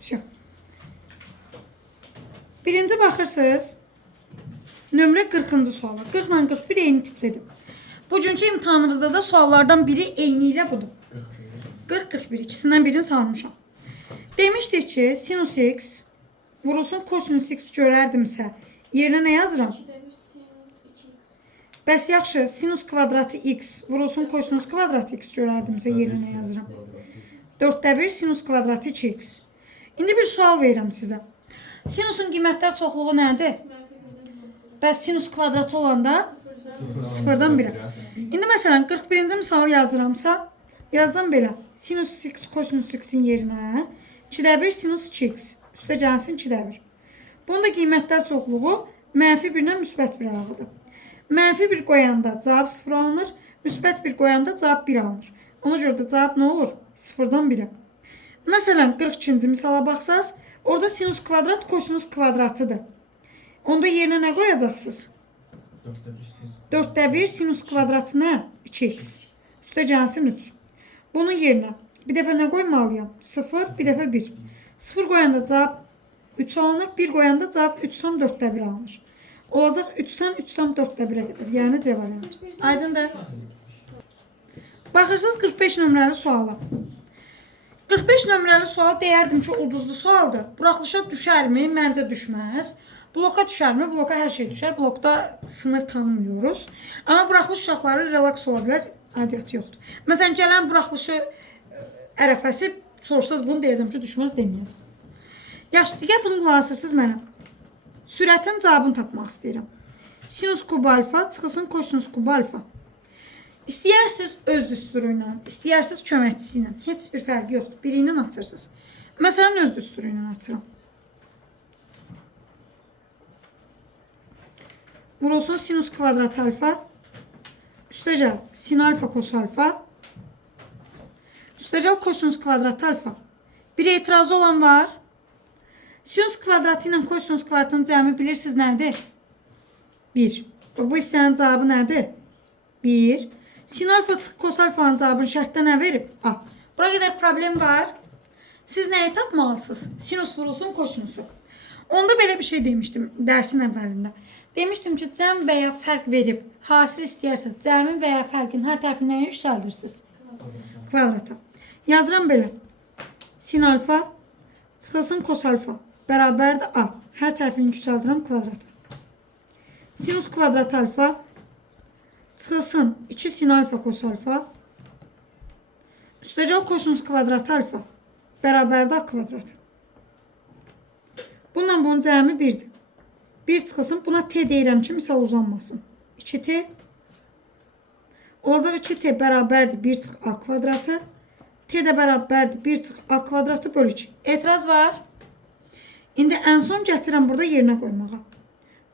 Şu. Birinci baxırsınız. Nömrə 40-cı suala. 40 ilə 41 eyni tiplidir. Bugünkü imtahanımızda da suallardan biri eyni ilə budur. 40-41 ikisindən birini salmışam. Demişdik ki, sinus x vurulsun kosinus x görərdimsə, yerinə nə yazıram? Bəs yaxşı, sinus kvadratı x vurulsun kosinus kvadratı x görərdimsə, yerinə nə yazıram? 4də 1 sinus kvadratı 2x. İndi bir sual verirəm sizə. Sinusun qiymətlər çoxluğu nədir? Bəs sinus kvadratı olanda 0-dan 1'ə. İndi məsələn 41-ci misalı yazıramsa, yazsam belə. Sinus x kosinus x-in yerinə 2də 1 sinus 2x. Üstə gəlsin 2də 1. Bunun da qiymətlər çoxluğu mənfi 1-dən müsbət 1 aralığıdır. Mənfi 1 qoyanda cavab 0 alınır, müsbət 1 qoyanda cavab 1 alınır. Ona görə də cavab nə olur? 0-dan 1'ə. Məsələn 42-ci misala baxsaz, orada sinus kvadrat kosinus kvadratıdır. Onda yerinə nə qoyacaqsınız? 4də 1 sinus kvadratı nə? 2x. Üstə gəlsin 3. Bunun yerinə bir dəfə nə qoymalıyam? 0, bir dəfə 1. 0 qoyanda cavab 3 alınır, 1 qoyanda cavab 3 tam 4də 1 alınır. Olacaq 3-dən 3 tam 4də 1-ə qədər. Yəni C variantı. Aydındır? Baxırsınız 45 nömrəli suala. 45 nömrəli sual deyərdim ki, ulduzlu sualdır. Buraxılışa düşərmi? Məncə düşməz. Bloka düşərmi? Bloka hər şey düşər. Blokda sınır tanımıyoruz. Amma buraxılış uşaqları relaks ola bilər. Adiyyatı yoxdur. Məsələn, gələn buraxılışı ərəfəsi sorsaz bunu deyəcəm ki, düşməz deməyəcəm. Yaxşı, diqqətini qulaq asırsınız mənə. Sürətin cavabını tapmaq istəyirəm. Sinus kub alfa çıxılsın kosinus kub alfa. İstəyirsiniz öz düsturu ilə, istəyirsiniz köməkçisi ilə. Heç bir fərqi yoxdur. Biri ilə açırsınız. Məsələn, öz düsturu ilə açıram. Vurulsun sinus kvadrat alfa. Üstə gəl sin alfa kos alfa. Üstə gəl kosinus kvadrat alfa. Bir etirazı olan var. Sinus kvadratı ilə kosinus kvadratın cəmi bilirsiniz nədir? 1. Bu hissənin cavabı nədir? 1. Sin alfa kos alfanın cavabını şərtdə nə verib? A. Bura qədər problem var. Siz nəyi tapmalısınız? Sinus vurulsun kosinusu. Onda belə bir şey demişdim dərsin əvvəlində. Demişdim ki, cəm və ya fərq verib, hasil istəyərsə, cəmin və ya fərqin hər tərəfini nəyə yüksəldirsiniz? Kvadrata. Yazıram belə. Sin alfa çıxılsın kos alfa bərabərdir A. Hər tərəfini yüksəldirəm kvadrata. Sinus kvadrat alfa çıxılsın 2 sin alfa kos alfa. Üstəcə kosinus kvadrat alfa bərabərdir A kvadrat. Bununla bunun cəmi 1'dir. 1 çıxılsın. Buna t deyirəm ki, misal uzanmasın. 2t olacaq 2t bərabərdir 1 çıx a kvadratı. T də bərabərdir 1 çıx a kvadratı bölü 2. Etiraz var. İndi ən son gətirəm burada yerinə qoymağa.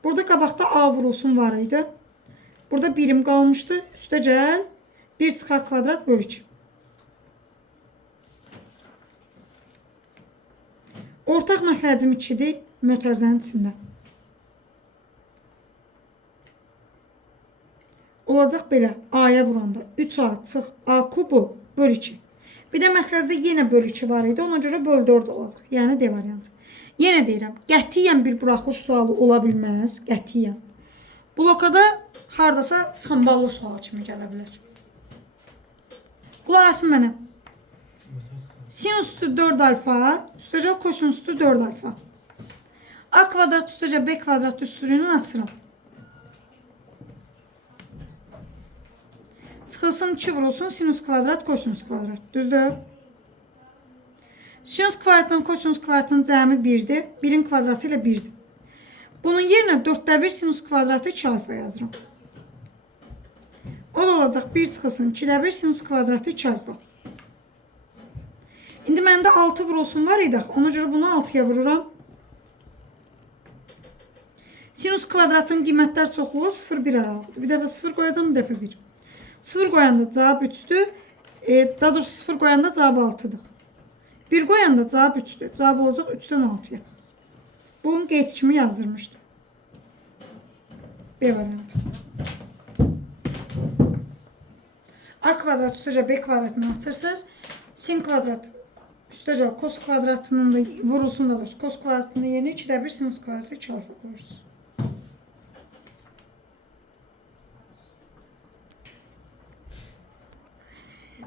Burada qabaqda a vurulsun var idi. Burada birim qalmışdı. Üstə gəl 1 çıx a kvadrat bölü 2. Ortaq məxrəcim 2'dir. Mötərizənin içində. Olacaq belə. A'ya vuranda 3A çıx A kubu bölü 2. Bir də məxrəcdə yenə bölü 2 var idi. Ona görə bölü 4 olacaq. Yəni D variantı. Yenə deyirəm. Qətiyyən bir buraxılış sualı ola bilməz. Qətiyyən. Blokada hardasa samballı sual kimi gələ bilər. Qulaq asın mənə. Sinus üstü 4 alfa, üstəcə kosinus üstü 4 alfa. A kvadrat üstəcə B kvadrat üstünün açıram. Çıxılsın 2 vurulsun sinus kvadrat kosinus kvadrat. Düzdür? Sinus kvadratla kosinus kvadratın cəmi 1'dir. 1'in kvadratı ilə 1'dir. Bunun yerinə 4də 1 sinus kvadratı 2 alfa yazıram. O da olacaq 1 çıxılsın 2də 1 sinus kvadratı 2 alfa. İndi məndə 6 vurulsun var idi. Ona görə bunu 6'ya vururam. Sinus kvadratın qiymətlər çoxluğu 0-1 aralığıdır. Bir dəfə 0 qoyacam, bir dəfə 1. 0 qoyanda cavab 3'dür. Daha doğrusu 0 qoyanda cavab 6'dır. 1 qoyanda cavab 3'dür. Cavab olacaq 3'dən 6'ya. Bunun qeyd kimi yazdırmışdım. B variantı. A kvadrat üstəcə B kvadratını açırsınız. Sin kvadrat Üstəgəl kos kvadratının da vurulsun da doğrusu. Kos kvadratının yerinə 2'də 1 sinus kvadratı 2 alfa qoyursunuz.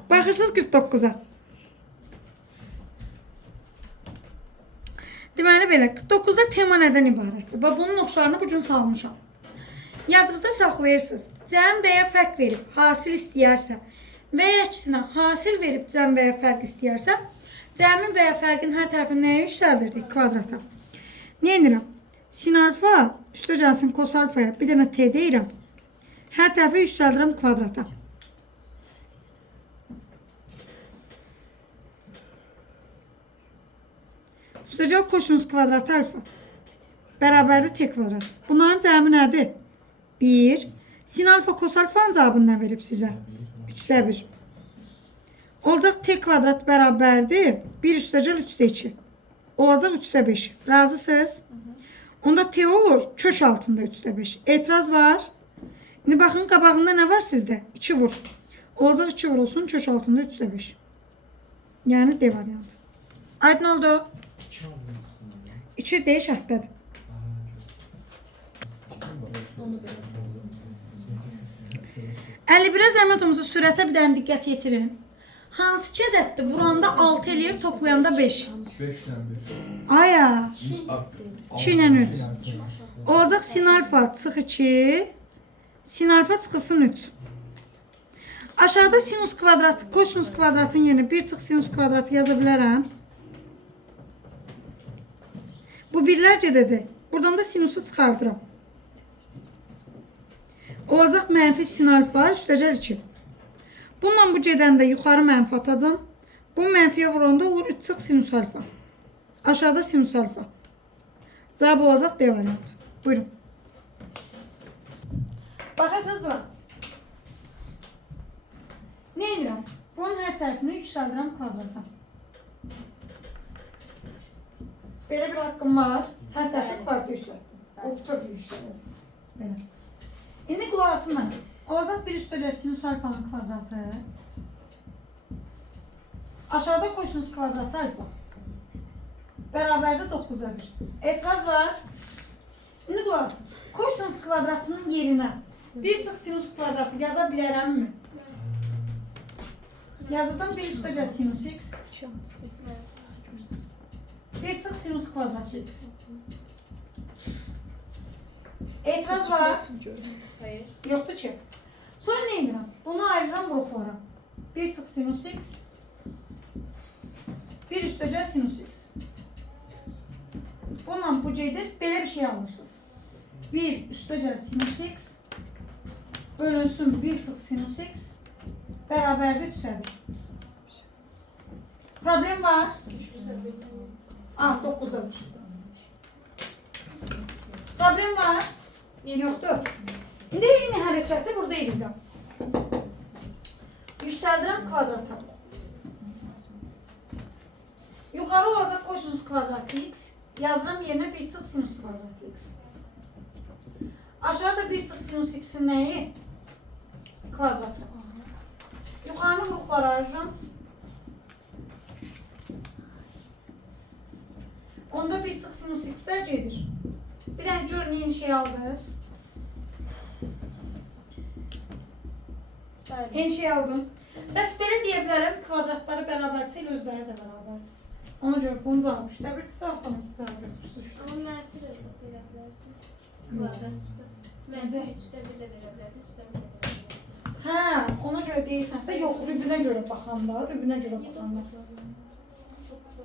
Baxırsınız 49'a. Deməli belə 49'da tema nədən ibarətdir? Bax bunun oxşarını bu gün salmışam. Yadınızda saxlayırsınız. Cəm və ya fərq verib hasil istəyərsə və ya əksinə hasil verib cəm və ya fərq istəyərsə, cəmin və ya fərqin hər tərəfini nəyə yüksəldirdik? Kvadrata. Nə edirəm? Sin alfa üstə gəlsin kos alfaya bir dənə t deyirəm. Hər tərəfi yüksəldirəm kvadrata. Üstəcək kosinus kvadratı alfa bərabərdir t kvadrat. Bunların cəmi nədir? 1. Sin alfa kos alfanın cavabını nə verib sizə? 3'də 1. Olacaq t kvadrat bərabərdir. 1 üstəcək 3'də 2. Olacaq 3'də 5. Razısınız? Onda t olur kök altında 3'də 5. Etiraz var. İndi baxın qabağında nə var sizdə? 2 vur. Olacaq 2 vurulsun kök altında 3'də 5. Yəni D variantı. Aydın oldu? 2 D şərtdədir. Əlli birə zəhmət olmasa sürətə bir dənə diqqət yetirin. Hansı ki ədəddir? Vuranda 6 eləyir, toplayanda 5. 5'ten 1. Aya. 2 ilə 3. Olacaq sin alfa çıx 2. Sin alfa çıxılsın 3. Aşağıda sinus kvadratı, kosinus kvadratın yerinə 1 çıx sinus kvadratı yaza bilərəm. Bu birlər gedəcək. Buradan da sinusu çıxardıram. Olacaq mənfi sin alfa üstəcəl 2. Bununla bu gedəndə yuxarı mənfi atacam. Bu mənfiyə vuranda olur 3 çıx sinus alfa. Aşağıda sinus alfa. Cavab olacaq D variantı. Buyurun. Baxırsınız bura. Nə edirəm? Bunun hər tərəfini yüksəldirəm kvadrata. Belə bir haqqım var. Hər tərəfi kvadrata yüksəltdim. O bütün yüksəldim. Belə. İndi qulaq asın mənə. Olacaq 1 üstəcək sinus alfanın kvadratı. Aşağıda kosinus kvadratı alfa. Bərabərdə 9'a 1. Etiraz var. İndi qulaq asın. Kosinus kvadratının yerinə 1 çıx sinus kvadratı yaza bilərəmmi? Yazıdan 1 üstəcək sinus x. 1 çıx sinus kvadratı x. Etiraz var. Hayır. Yoxdur ki. Sonra nə edirəm? Bunu ayırıram qruplara. 1 çıx sinus x. 1 üstəcək sinus x. Bununla bu gedir. Belə bir şey alırsınız. 1 üstəcək sinus x. Bölünsün 1 çıx sinus x. Bərabərdə 3'ə 1. Problem var. 9'da 1. Problem var. Yoxdur. İndi eyni hərəkəti burada edirəm. Yüksəldirəm kvadrata. Yuxarı olacaq kosinus kvadratı x. Yazıram yerinə 1 çıx sinus kvadratı x. Aşağıda 1 çıx sinus x'in nəyi? Kvadratı. Yuxarını vuruqlara ayırıram. Onda 1 çıx sinus x'lər gedir. Bir dənə görün yeni şey aldınız. Yeni şey aldım. Bəs belə deyə bilərəm, kvadratları bərabərsə ilə özləri də bərabərdir. Ona görə bunu cavab 3'də 1'dirsə, avtomatik cavab götürürsünüz. Ama mənfi də verə bilərdi. Kvadratı. Mənfi 3'də 1 də verə bilərdi, 3'də 1 də verə bilərdi. Hə, ona görə deyirsənsə, yox, rübünə görə baxanda, rübünə görə baxanda.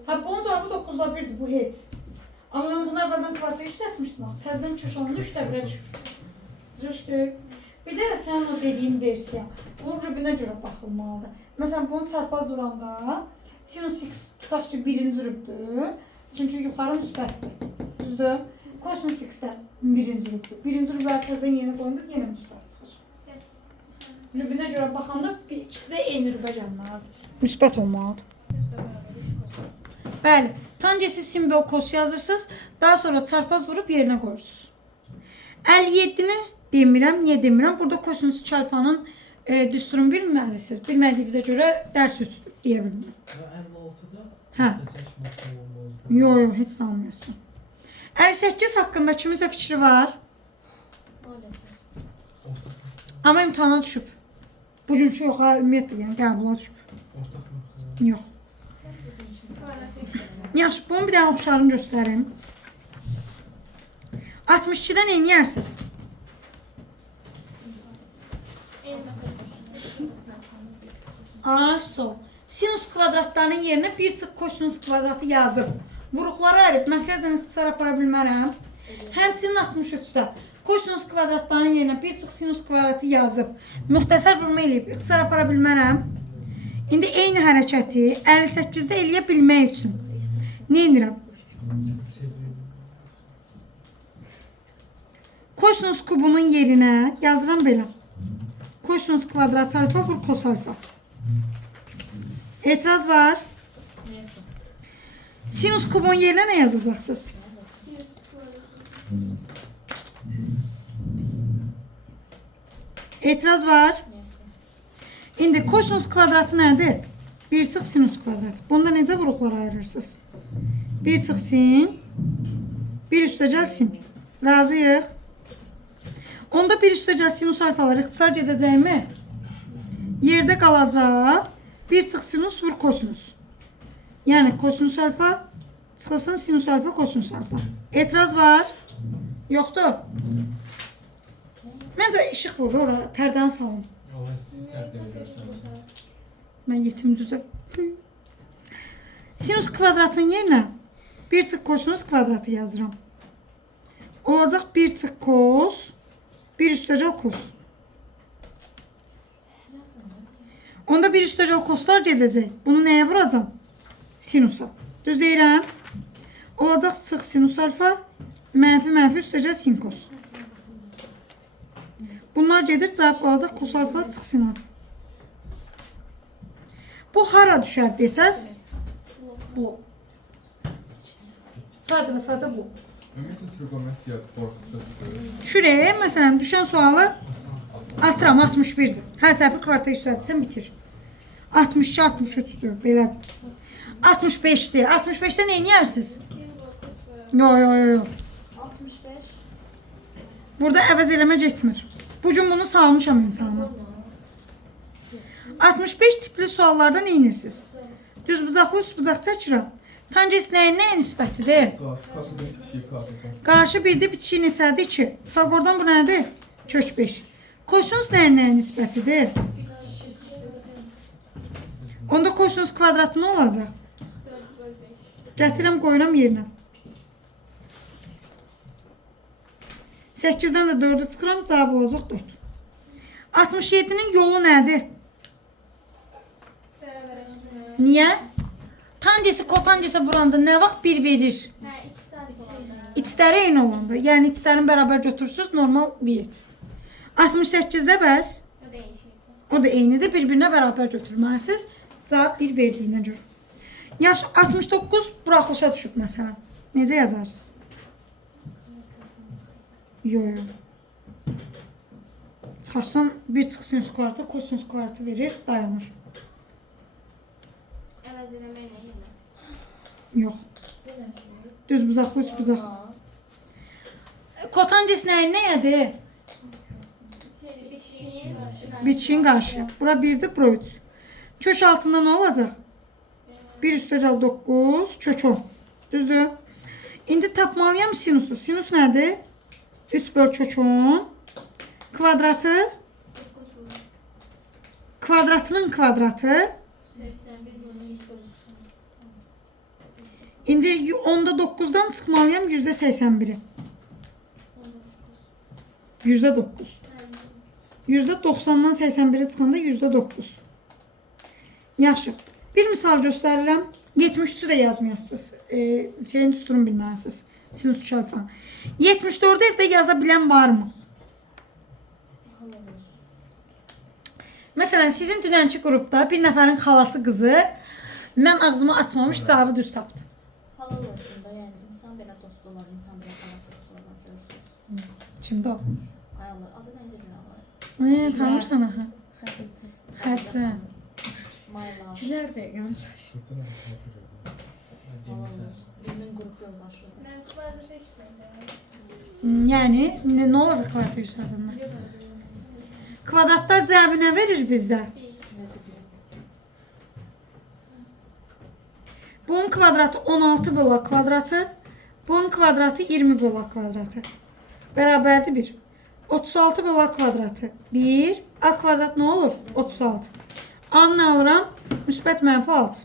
Hə, bunun cavabı 9'da 1'dir, bu heç. Amma mən bunu əvvəldən kvartaya yüksəltmişdim. Təzdən köşəndə 3'də 1'ə düşür. Düşdü. Bir də sənin o dediyin versiya. Bunun rübünə görə baxılmalıdır. Məsələn, bunu çarpaz vuranda sinus x tutaq ki, birinci rübdür. Çünki yuxarı müsbətdir. Düzdür? Kosinus x də birinci rübdür. Birinci rübə təzdən yenə qoyundur, yenə müsbət çıxır. Rübünə görə baxanda ikisi də eyni rübə gəlməlidir. Müsbət olmalıdır. Bəli, tangesi simbol kos yazırsınız, daha sonra çarpaz vurup yerine koyursunuz. 57'ni demirəm, niyə demirəm? Burada kosinus 2 alfanın düsturunu bilməlisiniz. Bilmədiyinizə görə dərs üstü deyə bilmirəm. Hə. Sən kimi olmazdı. Yo, heç sanmıyorsun. 58 haqqında kiminsə fikri var. Maalesef. Amma imtahana düşüb. Bugünkü yox, ha, ümumiyyətlə, yəni qəbula düşüb. Ortaq nöqtə. Yox. Maalesef. Yaxşı, bunu bir dənə oxşarını göstərim. 62-dən nə edərsiniz? Aşo. Sinus kvadratlarının yerinə bir çıx kosinus kvadratı yazıb. Vuruqları ərib, məxrəzən ixtisar apara bilmərəm. Həmçinin 63-də kosinus kvadratlarının yerinə bir çıx sinus kvadratı yazıb. Müxtəsər vurma eləyib, ixtisar apara bilmərəm. İndi eyni hərəkəti 58-də eləyə bilmək üçün nə edirəm? Kosinus kubunun yerinə yazıram belə. Kosinus kvadrat alfa vur kos alfa. Etiraz var. Sinus kubun yerinə nə yazacaqsınız? Etiraz var. İndi kosinus kvadratı nədir? Bir çıx sinus kvadratı. Bunda necə vuruqlara ayırırsınız? Bir çıx sin, bir üstəcəl sin. Razıyıq. Onda bir üstəcəl sinus alfalar ixtisar gedəcəkmi? Yerdə qalacaq. Bir çıx sinus vur kosinus. Yəni kosinus alfa çıxılsın sinus alfa kosinus alfa. Etiraz var? Yoxdur. Məncə işıq vurur ora, pərdəni salın. Allah siz tərtib edirsiniz. Mən yetim düzə. Sinus kvadratın yerinə bir çıx kosinus kvadratı yazıram. Olacaq bir çıx kos, bir üstəcəl kos. Onda bir üstəcəl koslar gedəcək. Bunu nəyə vuracam? Sinusa. Düz deyirəm. Olacaq çıx sinus alfa, mənfi üstəcəl sin kos. Bunlar gedir, cavab qalacaq kos alfa, çıx sin alfa. Bu hara düşər desəz? Blok. Sadə və sadə blok. Ümumiyyətlə trigonometriya qorxutudur. Düşürək, məsələn, düşən sualı atıram, 61'dir. Hər tərəfi kvarta yüksəltsən bitir. 62, 63'dür, belədir. 65'dir. 65'də nə edərsiniz? Yo. 65. Burada əvəz eləmə getmir. Bugün bunu salmışam imtahana. 65 tipli suallarda nə edirsiniz? Düz bucaqlı, üst bucaq çəkirəm. Tangens nəyə nisbətidir? Qarşı bitki qarşı. Qarşı 1-də bitişik neçədir? 2. Fagordan bu nədir? Kök 5. Kosinus nəyə nisbətidir? Onda kosinus kvadratı nə olacaq? 4/5. Gətirəm, qoyuram yerinə. 8-dən də 4'ü çıxıram, cavab olacaq 4. 67'nin yolu nədir? Beraber. Niyə? Tangesi kotangesi vuranda nə vaxt 1 verir? Hə, ikisi olanda. İçləri eyni olanda. Yəni içlərini bərabər götürürsünüz, normal viyet. 68'də bəs O değişik. o da eynidir, bir-birinə bərabər götürməlisiniz. Cavab 1 verdiyinə görə. Yaş 69 buraxılışa düşüb məsələn. Necə yazarsınız? Yo. Çıxarsan bir çıx sinus kvadratı, kosinus kvadratı verir, dayanır. Əvəz eləmək nə ilə? Yox. Düz bucaqlı, üst bucaq. Kotanges nəyədir? Bitişiyin qarşı. Bura 1'dir, bura 3. Kök altında nə olacaq? 1 üstəcəl 9, kök 10. Düzdür? İndi tapmalıyam sinusu. Sinus nədir? 3 böl kök 10. Kvadratı? Kvadratının kvadratı? 81/100. İndi onda 9'dan çıxmalıyam %81'i. %9. %90'dan 81'e çıxanda %9. Yaxşı. Bir misal göstərirəm. 73'ü də yazmayasınız. Şeyin düsturunu bilməlisiniz. Sinus 2 alfa. 74'ü evdə yaza bilən varmı? Məsələn, sizin dünənki qrupda bir nəfərin xalası qızı mən ağzımı açmamış cavabı düz tapdı. Halal olsun da, yəni insan belə dost olar, insan belə xalası sonra görürsünüz. Kimdə o? Ayalı, adı nə idi Jüralı? Tanırsan axı. Həcə. Mayla. Gülərdir, yəni. Keçən həftə. Demişsən. Birinin qrup yoldaşı. Mən kvadratı yüksəldə. Yəni nə olacaq kvadrat yüksəldəndə? Kvadratlar cəmi nə verir bizdə? Bunun kvadratı 16 bölü kvadratı, bunun kvadratı 20 bölü kvadratı. Bərabərdir 1. 36 bölü kvadratı 1. A kvadrat nə olur? 36. A-nı nə alıram? Müsbət mənfi 6.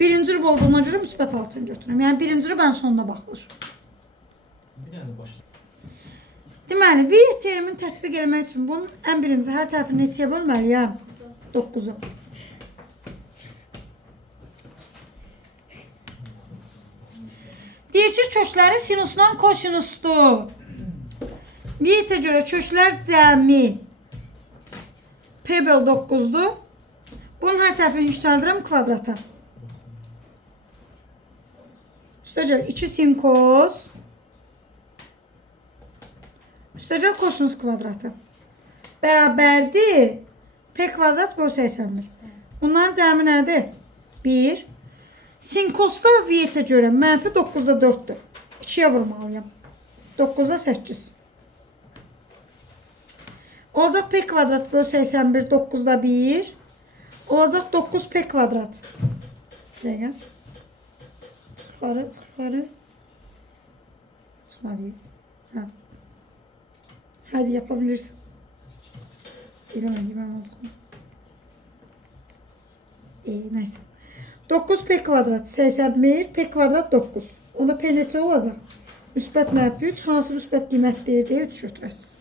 Birinci rüb olduğuna görə müsbət 6-nı götürürəm. Yəni birinci rüb ən sonda baxılır. Bir dənə başla. Deməli, V teoremin tətbiq etmək üçün bunun ən birinci hər tərəfini neçəyə bölməliyəm? 9-a. Deyir ki, kökləri sinusdan kosinusdur. V-ə görə köklər cəmi P böl 9-dur. Bunun hər tərəfini yüksəldirəm kvadrata. Üstəcəl 2 sin kos. Üstəcəl kosinus kvadratı. Bərabərdir. P kvadrat böl 81. Bunların cəmi nədir? 1. Sin kosda V-ə görə mənfi 9-da 4-dür. 2-yə vurmalıyam. 9-da 8. Olacaq P kvadrat böl 81 9-da 1. Olacaq 9P kvadrat. Dəqiqə. Çıxarı. Çıxmadı. Hə. Hadi yapabilirsin. Eləməm olacaq. Neyse. 9P kvadrat 81, P kvadrat 9. Onda P neçə olacaq? Müsbət mənfi 3, hansı müsbət qiymət deyir deyə 3 götürəsiz.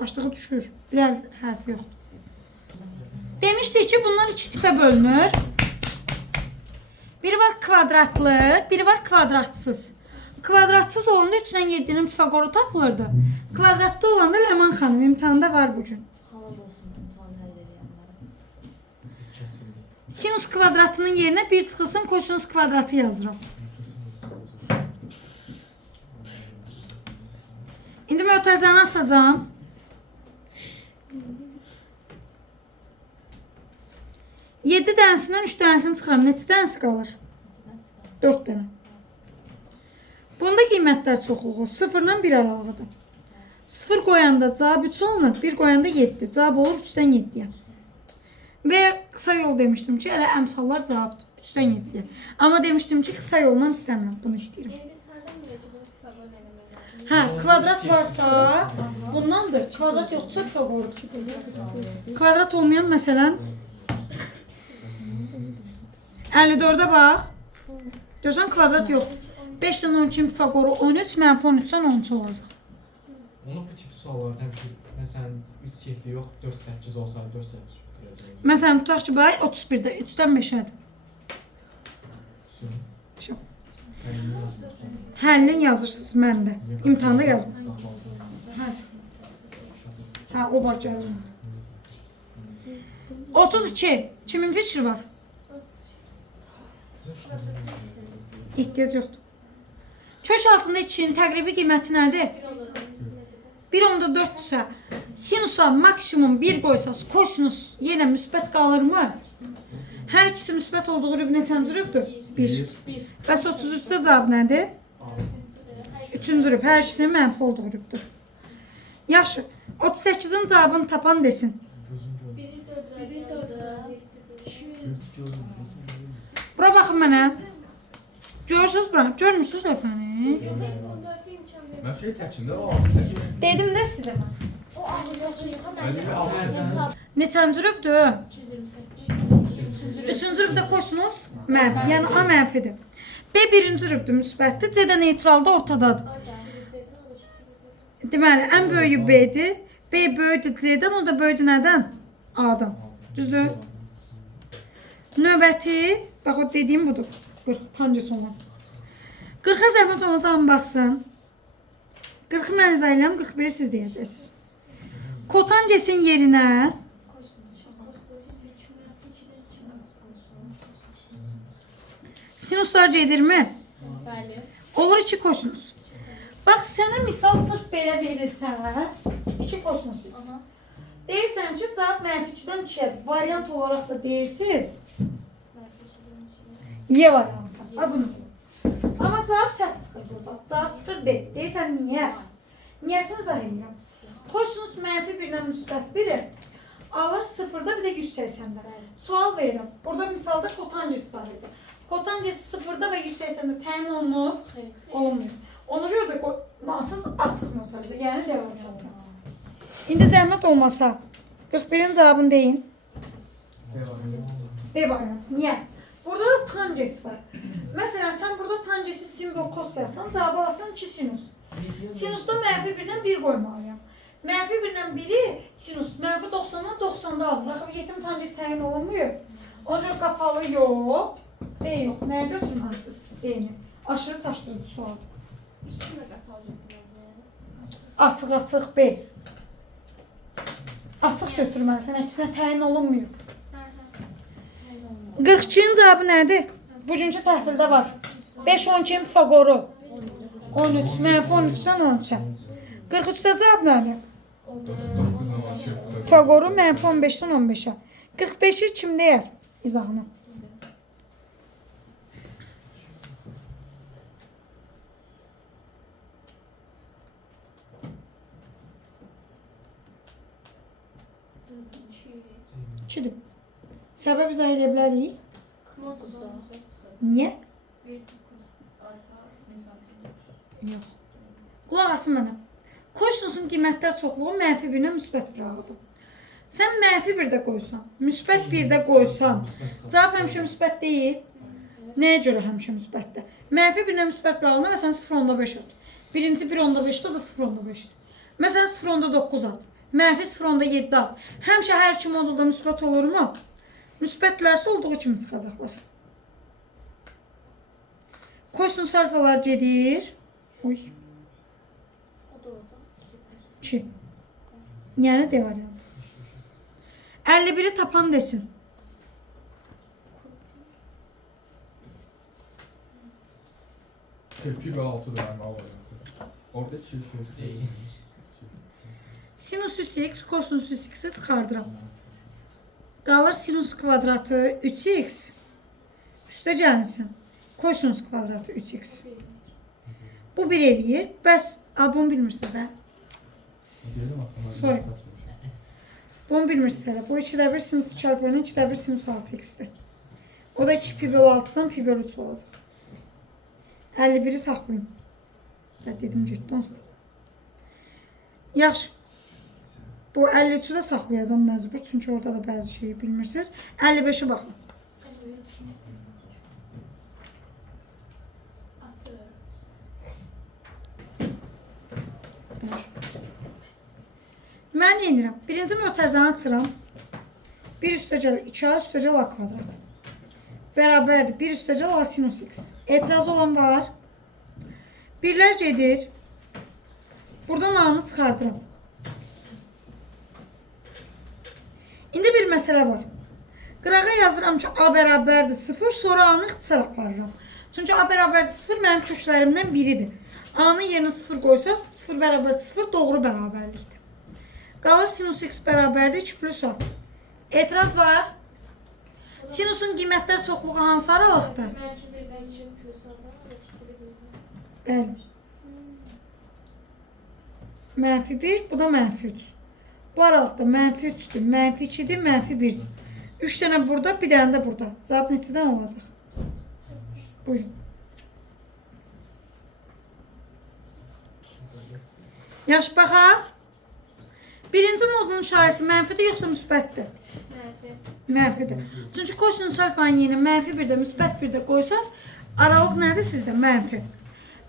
Başlığı düşür. Bilər hərfi yoxdur. Demişdik ki, bunlar iki tipə bölünür. Biri var kvadratlı, biri var kvadratsız. Kvadratsız olanda 3-dən 7-nin Pifagoru tapılırdı. Kvadratlı olanda Ləman xanım imtihanda var bu gün. Halal olsun imtihanı həll edənlərə. Biz kəsildik. Sinus kvadratının yerinə 1 çıxılsın kosinus kvadratı yazıram. İndi mötərizəni açacağım. Yedi dənəsindən 3 dənəsini çıxıram. Neçə dənəsi qalır? 4 dənə. Bunda qiymətlər çoxluğu 0-dan 1 aralığıdır. 0 qoyanda cavab 3 olunur, 1 qoyanda 7. Cavab olur 3-dən 7-yə. Və qısa yol demişdim ki, elə əmsallar cavabdır 3-dən 7-yə. Amma demişdim ki, qısa yolla istəmirəm, bunu istəyirəm. Yəni biz hardan biləcəyik bu Pifagor nə demək lazım? Hə, kvadrat varsa bundandır. Kvadrat yoxdursa Pifagordur. Kvadrat olmayan məsələn 54-ə bax. Görsən kvadrat yoxdur. 5-dən 12 Pifagoru 13, mənfi 13-dən 13 olacaq. Onu bu tip suallarda həmişə məsələn 3-7 yox, 4-8 olsaydı 4-8 götürəcəyik. Məsələn, tutaq ki, bax 31-də 3-dən 5-ədir. Sonra. Həllini yazırsınız məndə. İmtihanda yazma. Hə, o var gəlin. 32. Kimin fikri var? İhtiyac yoxdur. Kök altında 2-nin təqribi qiyməti nədir? 1/4-dürsə, sinusa maksimum 1 qoysaz, kosinus yenə müsbət qalırmı? Hər ikisi müsbət olduğu rüb neçənci rübdür? 1. Bəs 33-də cavab nədir? 3-cü rüb. Hər ikisinin mənfi olduğu rübdür. Yaxşı. 38-in cavabını tapan desin. Biri 4-ə, 200. Bura baxın mənə. Görürsünüz bura? Görmürsünüz lövhəni? Yox, bunda imkan verir. Mən şey çəkimdə o altı çəkim. Dedim də sizə. O ağzı Məncə bir altı çəkim. Neçənci rübdür? 228. 3-cü rübdə kosinus mənfi. Yəni A mənfidir. B birinci rübdür müsbətdir. C də neytralda ortadadır. Deməli, ən böyüyü B-dir. B böyüdür C-dən, o da böyüdür nədən? A-dan. Düzdür? Növbəti, bax o dediyim budur. 40 tancısı olan. 40-a zəhmət olmasa hamı baxsın. 40-ı mən izləyirəm, 41-i siz deyəcəksiniz. Kotancesin yerinə sinuslar gedirmi? Bəli. Olur 2 kosinus. Bax, sənə misal sırf belə verirsə, 2 kosinus x. Aha. Deyirsən ki, cavab -2-dən 2-yə. Variant olaraq da deyirsiniz Y variantı. Ha bunu. Amma cavab səhv çıxır burada. Cavab çıxır D. Deyirsən niyə? Niyəsini izah edirəm. Kosinus -1-dən -1-i alır 0-da bir də 180-də. Sual verirəm. Burada misalda kotanges var idi. Kotanges 0-da və 180-də təyin olunub, olunmuyor. Ona görə də mansız açıq notlarsa, yəni D variantı. İndi zəhmət olmasa 41-in cavabını deyin. B variantı. Niyə? Burada da tanges var. Məsələn, sən burada tangesi simvol kos yazsan, cavabı alsan 2 sinus. Sinusda -1-dən 1 qoymalıyam. -1-dən 1-i sinus -90-dan 90-da alır. Axı yetim tanges təyin olunmuyor. Ona görə qapalı yox, B yox. Nəyə götürməlisiniz? B-ni. Aşırı çaşdırıcı sualdır. İkisini də qapalı götürməliyəm. Açıq B. Açıq götürməlisən, əksinə təyin olunmuyor. 42-ci cavabı nədir? Bugünkü təhvildə var. 5 12-in Pifagoru. 13, -13-dən 13-ə. 43-də cavab nədir? Pifagoru -15-dən 15-ə. 45-i kim deyər? İzahını. İkidir. Səbəb izah edə bilərik. Niyə? Yox. Qulaq asın mənə. Kosinusun qiymətlər çoxluğu -1-dən -1 aralıdır. Sən -1-də qoysan, -1-də qoysan, cavab həmişə müsbət deyil. Nəyə görə həmişə müsbətdir? -1-dən -1 aralıdır və sən 0.5 at. Birinci 1.5-də, o da 0.5-dir. Məsələn 0.9 at. -0.7 at. Həmişə hər iki modulda müsbət olurmu? Müsbətlərsə olduğu kimi çıxacaqlar. Kosinus alfalar gedir. Oy. 2. Yəni D variantı. 51-i tapan desin. Tepki ve altı daima var. Orada şey Değil. Sinus 3x, kosinus 3x'i çıxardıram. Qalır sinus kvadratı 3x. Üstə gəlinsin. Kosinus kvadratı 3x. Bu 1 eləyir. Bəs, bunu bilmirsiniz də. Sorry. Bunu bilmirsiniz də. Bu 2-də 1 sinus 2 alfa ilə 2-də 1 sinus 6x'dir. O da 2 pi bölü 6-dan pi bölü 3 olacaq. 51-i saxlayın. Dedim getdi onsuz da. Yaxşı. Bu 53-ü də saxlayacam məcbur. Çünki orada da bəzi şeyi bilmirsiniz. 55-i baxın. Mən yenirəm. Birinci mötərizəni açıram. 1 üstəgəl 2a üstəgəl a kvadrat. Bərabərdir. 1 üstəgəl a sinus x. Etiraz olan var. Birlər gedir. Buradan a-nı çıxardıram. İndi bir məsələ var. Qırağa yazıram ki, a bərabərdir 0, sonra a-nı ixtisar aparıram. Çünki a bərabərdir 0 mənim köklərimdən biridir. A-nın yerinə 0 qoysaz, 0 bərabərdir 0 doğru bərabərlikdir. Qalır sinus x bərabərdir 2 plus a. Etiraz var. Sinusun qiymətlər çoxluğu hansı aralıqdır? Mərkəzdən 2 plus aldan, ikisini birdən. Bəli. -1, bu da -3. Bu aralıqda -3'dür, -2'dir, -1'dir. 3 dənə burada, bir dənə də burada. Cavab neçədən olacaq? Buyurun. Yaxşı, baxaq. Birinci modulun işarəsi mənfidir, yoxsa müsbətdir? Mənfidir. Çünki kosinus alfanın yerinə -1-də, müsbət 1-də qoysaz, aralıq nədir sizdə? Mənfi.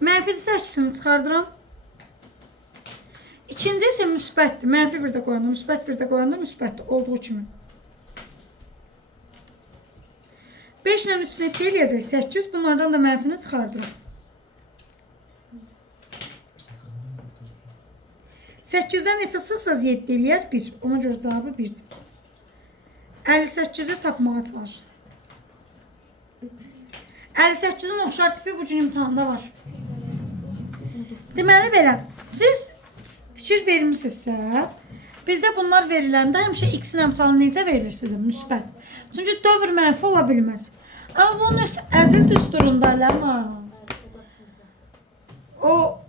Mənfidirsə əkisini çıxardıram. İkinci isə müsbətdir. -1-də qoyanda, müsbət 1-də qoyanda müsbətdir. Olduğu kimi. 5 ilə 3 neçə eləyəcək? 8. Bunlardan da mənfini çıxardıram. 8-dən neçə çıxsaz 7 eləyər? 1. Ona görə cavabı 1-dir. 58-i tapmağa çalışın. 58-in oxşar tipi bugün imtihanda var. Deməli belə, siz fikir vermisinizsə, bizdə bunlar veriləndə həmişə x-in əmsalı necə verilir sizə? Müsbət. Çünki dövr mənfi ola bilməz. Amma bunun əzil düsturunda ləma o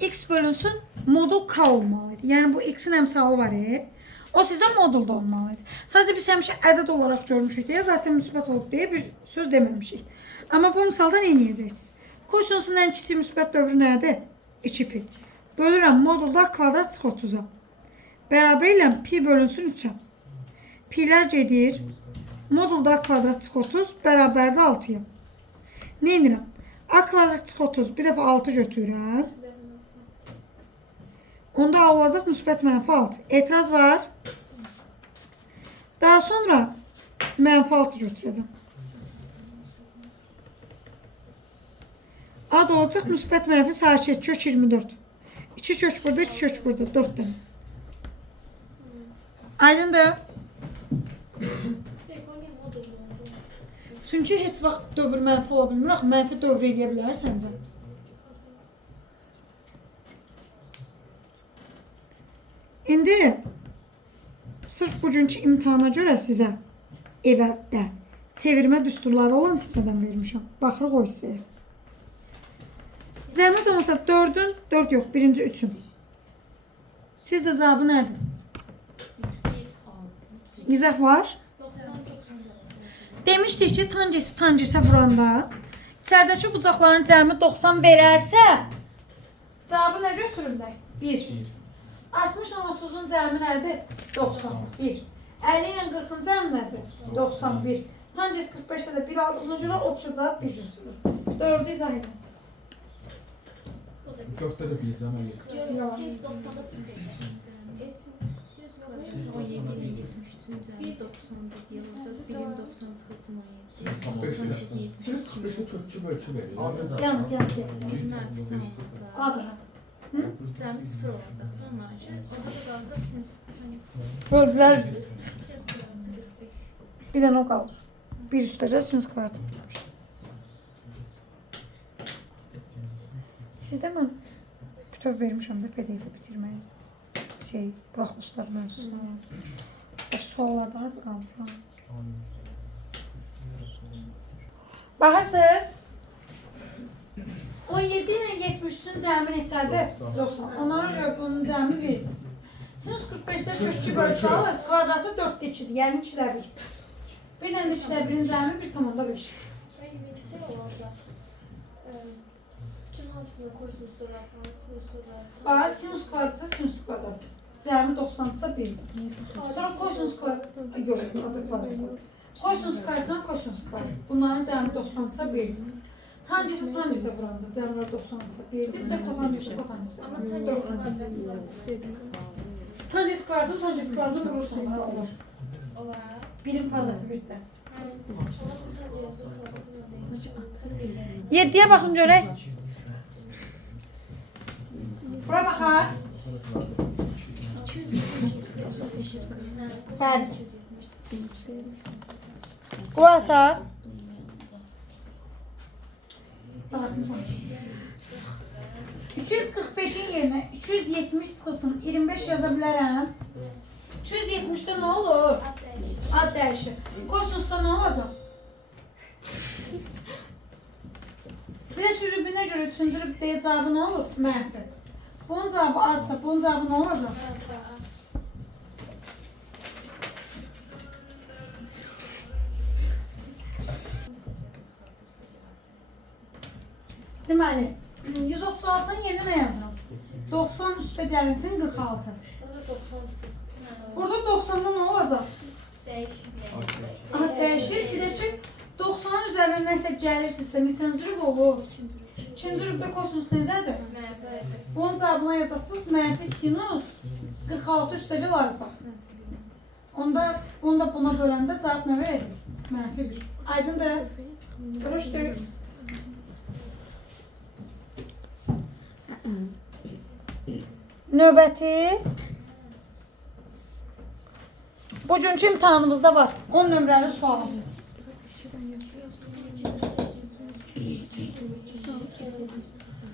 x bölünsün modul k olmalıdır. Yəni bu x-in əmsalı var. O sizə modulda olmalıdır. Sadəcə biz həmişə ədəd olaraq görmüşük deyə zaten müsbət olub deyə bir söz deməmişik. Amma bu misalda nə edəcəksiniz? Kosinüsün ən kiçik müsbət dövrü nədir? 2pi. Bölürəm modulda kvadrat çıx 30-a. Bərabər ilə pi bölünsün 3-ə. Pilər gedir. Modulda kvadrat çıx 30 bərabərdə 6-ya. Nə edirəm? A kvadrat çıx 30 bir dəfə 6 götürürəm. Onda A olacaq müsbət mənfi 6. Etiraz var. Daha sonra mənfi 6 götürəcəm. A da olacaq müsbət mənfi sakit kök 24. 2 kök burada, 2 kök burada. 4 dənə. Aydındır. Çünki heç vaxt dövr mənfi ola bilmir. Axı mənfi dövr eləyə bilər səncə. İndi sırf bugünkü imtihana görə sizə evdə çevirmə düsturları olan hissədən vermişəm. Baxırıq o hissəyə. Zəhmət olmasa 4-ün, 4 yox, birinci 3-ün. Sizdə cavabı nədir? İzah var. Demişdik ki, tangisə vuranda içəridəki bucaqların cəmi 90 verərsə cavabı nə götürürlər? 1. 60-dan 30-un cəmi nədir? 91. 50 ilə 40-ın cəmi nədir? 91. Tangis 45-də də 1 aldığına görə opsiya cavab 1 götürür. 4-ü izah edin. 4'te de bir ama yok. Yok. 190'da 0. 17 ile 73'ün cəmi 90 dediyi orada 1'in 90 çıxılsın 17. 45'e çöpçü bölçü veriyor. Yan. Bir mənfisi olacaq. Adı. Cəmi 0 olacaqdı onlar üçün. Orada da qalacaq sinüs. Böldülər bizi. Sinüs kvadratı 45. Bir dənə o qalır. Bir üstəcə sinüs kvadratı. Sizdə mən bütöv vermişəm də PDF-i bitirməyi. Buraxılışlar mövzusuna. Suallarda harada qalmışam? Baxırsınız? 17 ilə 73-ün cəmi neçədir? 90. Onlara görə bunun cəmi 1. Sinüs 45-də kökçü bölçü alır, kvadratı 4'də 2'dir, yəni 2'də 1. Bir dənə də 2'də 1'in cəmi 1,5. Böyle bir şey olacaq. Bütün hamısında kosinüs dörtler, sinüs dörtler. Bax, sinüs kvadratı, sinüs kvadratı. Cəmi 90-dırsa 1'dir. Sonra kosinüs kvadratı, yox, adı kvadratı. Kosinüs kvadratından kosinüs kvadratı. Bunların cəmi 90-dırsa 1'dir. Tangisə vuranda cəmlər 90-dırsa 1'dir. Bir də kotangisə. Ama tangis kvadratı Tangis kvadratı vurursan qalır. olar. 1'in kvadratı 1'də. Yani o zaman bu tangisin kvadratı 7'yə baxın görək. Bura baxaq. 270 çıxılsın. Bəli. Qulaq asaq. 245'in yerine 270 çıxılsın 25 yaza bilərəm. 270'də nə olur? Ad dəyişir. Kosinusda nə olacaq? Bir də şu rübünə görə 3-cü rübdəyə cavabı nə olur? Mənfi. Bunun cavabı adsa, bunun cavabı nə olacaq? Deməli, 136'nın yerinə nə yazıram? 90 üstə gəlinsin 46. Burada 90 çık. Burada 90'da nə olacaq? Değişik. Aha, dəyişir. Bir də ki, 90'ın üzərinə nəsə gəlirsinizsə, neçənci rüb olur? 2-ci rübdə kosinus necədir? Bunun cavabına yazarsınız, mənfi sinus 46 üstəcə alfa. Onda bunu da buna böləndə cavab nə verəcək? Mənfi 1. Aydındır? Rüşdür. Növbəti bugünkü imtahanımızda var 10 nömrəli sual.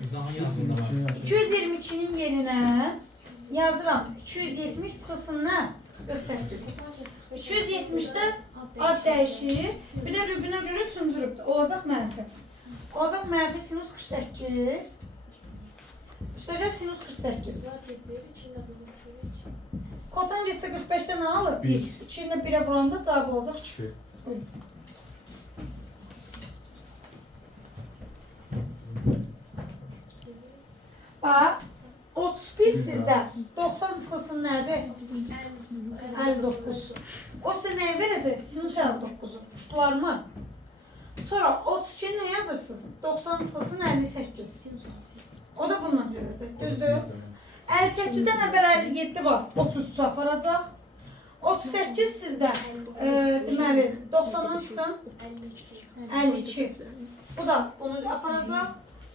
Zaman yazında var. 222'nin yerinə yazıram 270 çıxılsın nə? 48. 270-də ad dəyişir. Bir də rübünə görə üçüncü rübdür. Olacaq mənfi. Olacaq mənfi sinus 48. Üstəcə sinus 48. Kotangesdə 45-də nə alır? 1. 2-yə 1-ə vuranda cavab olacaq 2. Buyurun. Bax, 31 sizdə 90 çıxılsın nədir? 59. O sizə nəyə verəcək? Sinus 59-u. Uçdularmı? Sonra 32 nə yazırsınız? 90 çıxılsın 58. O da bundan verəcək. Düzdür? 58-dən əvvəl 57 var. 33 aparacaq. 38 sizdə deməli 90-dan çıxan 52. Bu da bunu aparacaq.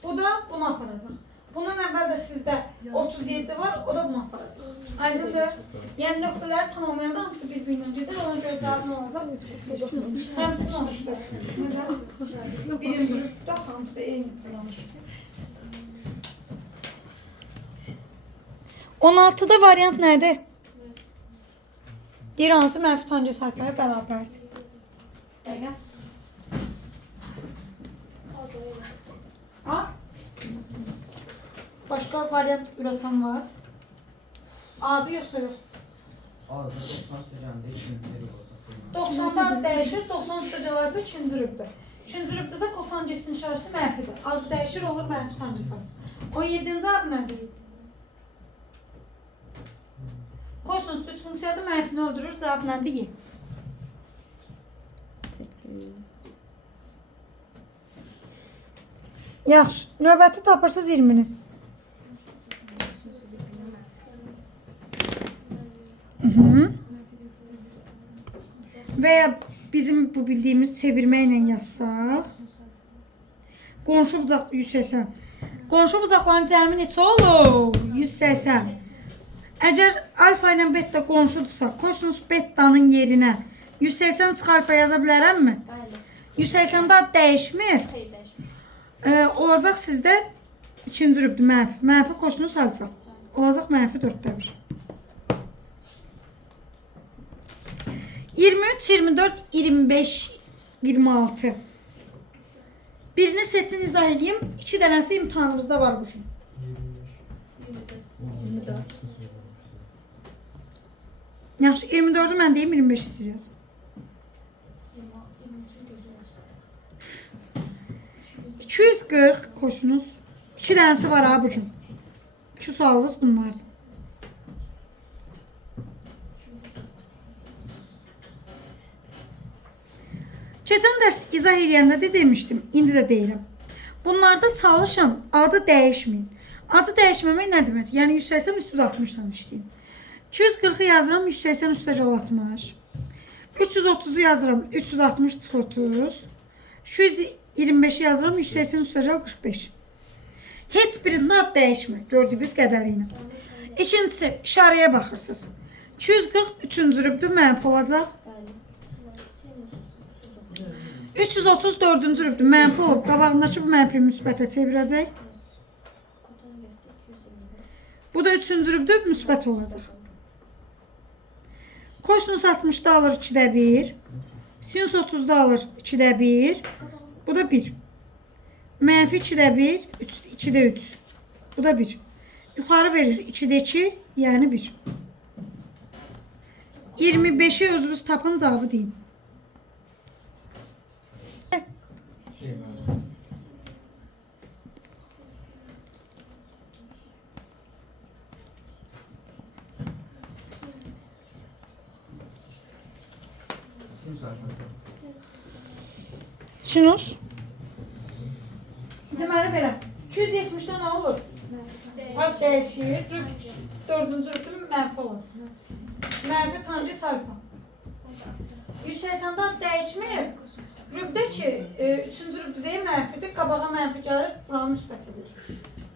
Bu da bunu aparacaq. Bundan əvvəl də sizdə 37 var, o da bunu aparacaq. Aydındır. Yəni nöqtələri tamamlayanda hamısı bir-birindən gedir. Ona görə cavab nə olacaq? Hamısı olmuşdur. Məsələn, birinci rüfdə hamısı eyni kullanır. 16-da variant nədir? Deyir hansı mənfi tanca sayfaya bərabərdir? Dəqiq. Ha? Başqa variant ürətən var. Adı yoxsa yox? Arada 90 üstəcəndə ikinci yer olacaq. 90-dan dəyişir, 90 üstəcələrdə ikinci rübdür. İkinci rübdədə kotangesin şarjı mənfidir. Az dəyişir, olur mənfi tanca sayfa. 17-ci abi nədir? Kosinus cüt funksiyada mənfini öldürür, cavab nədir? Yaxşı, növbəti tapırsınız 20-ni. Və ya bizim bu bildiyimiz çevirmə ilə yazsaq. Qonşu bucaq 180. Qonşu bucaqların cəmi neçə olur? 180. Əgər alfa ilə beta qonşudursa, kosinus betanın yerinə 180 çıx alfa yaza bilərəmmi? Bəli. 180-də dəyişmir. Xeyr, dəyişmir. Olacaq sizdə ikinci rübdür mənfi. Mənfi kosinus alfa. Olacaq mənfi 4-də 1. 23, 24, 25, 26. Birini seçin, izah edeyim. 2 dənəsi imtahanımızda var bu gün. 24. Yaxşı, 24-ü mən deyim, 25-i siz yazın. 240 kosinus. 2 dənəsi var ha bu gün. 2 sualınız bunlardır. Keçən dərs izah eləyəndə də demişdim, indi də deyirəm. Bunlarda çalışın, adı dəyişməyin. Adı dəyişməmək nə deməkdir? Yəni 180 360-dan işləyin. 240-ı yazıram 180 üstəgəl 60. 330-u yazıram 360 çıxı 30. 225-i yazıram 180 üstəgəl 45. Heç birində ad dəyişmir, gördüyünüz qədərilə. İkincisi, işarəyə baxırsınız. 240 üçüncü rübdür mənfi olacaq. 334-cü rübdür mənfi olub, qabağındakı bu mənfi müsbətə çevirəcək. Bu da 3-cü rübdür müsbət olacaq. Kosinus 60-da alır 2-də 1. Sinus 30-da alır 2-də 1. Bu da 1. Mənfi 2-də 1, 2-də 3. Bu da 1. Yuxarı verir 2-də 2, yəni 1. 25-i özünüz tapın, cavabı deyin. Sinus. Deməli belə. 270-də nə olur? Ad dəyişir. 4-cü rübdür mənfi olacaq. Mənfi tanjens alfa. 180-də ad dəyişmir. Rübdə ki, 3-cü rübdə deyil mənfidir. Qabağa mənfi gəlir, buranı müsbət edir.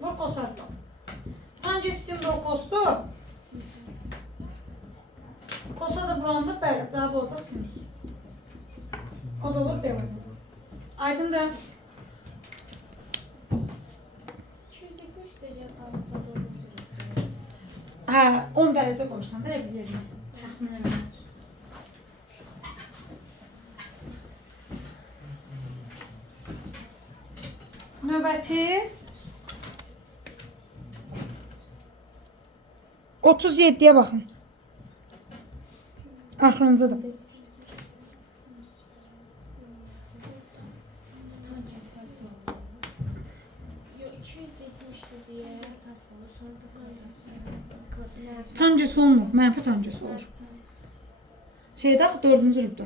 Vur kos alfa. Tanjens simvol kosdur. Kosa da vuranda bəli, cavab olacaq sinus. O da olur, devam edir. Aydındır. 270 derece alfa. Hə, 10 dərəcə qoysan da elə bilirəm. Təxmin eləmək. Növbəti 37-yə baxın. Axırıncıdır. Yo 270'di diye. Tancesi olmur, mənfi tancesi olur. Şeydə axı 4-cü rübdə.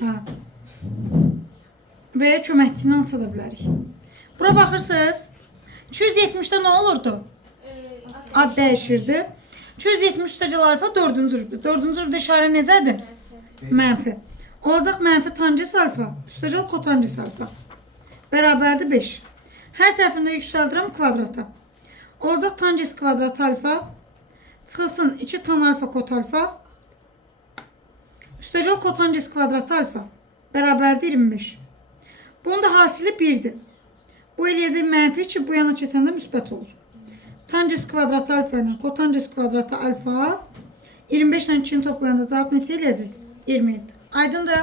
Hə. Və köməkçisini alsa da bilərik. Bura baxırsınız. 270-də nə olurdu? Ad dəyişirdi. 270 üstəgəl alfa 4-cü rübdə. 4-cü rübdə işarə necədir? Mənfi. Olacaq mənfi tancesi alfa, üstəgəl kotancesi alfa. Bərabərdir 5. Hər tərəfində yüksəldirəm kvadrata. Olacaq tancesi kvadrat alfa. Çıxılsın 2 tan alfa kot alfa. Üstəgəl kotancesi kvadrat alfa. Bərabərdir 25. Bunun da hasili 1'dir. Bu eləyəcək mənfi ki, bu yana keçəndə müsbət olur. Tancesi kvadrat alfa ilə kotancesi kvadratı alfa 25 ilə 2'ni toplayanda cavab neçə eləyəcək? 27. Aydın da?